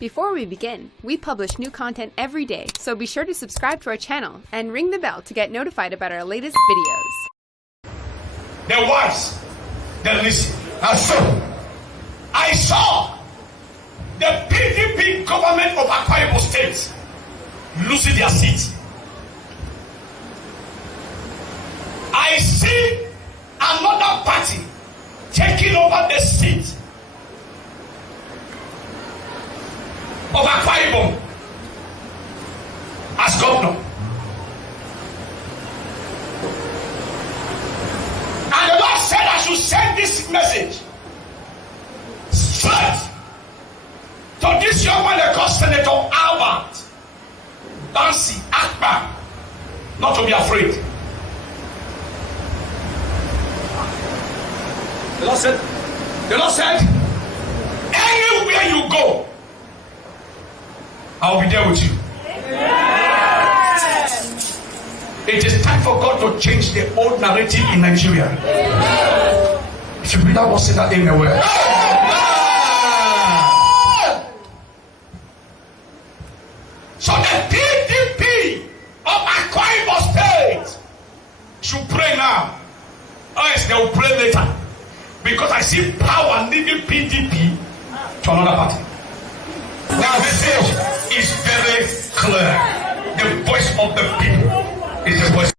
Before we begin, we publish new content every day, so be sure to subscribe to our channel and ring the bell to get notified about our latest videos. The wise, the listen. And so, I saw the PDP government of Akwa Ibom State losing their seat. I see another party taking over the seat of Akwa Ibom as governor. And the Lord said I should send this message straight to this young man they call Senator Albert Bassey Akbar, not to be afraid. The Lord said, anywhere you go, I'll be there with you. Yes. It is time for God to change the old narrative in Nigeria. If you read that, say that amen well. So the PDP of Akwa Ibom State should pray now, or else they will pray later. Because I see power leaving PDP to another party. Now the message is very clear. The voice of the people is the voice.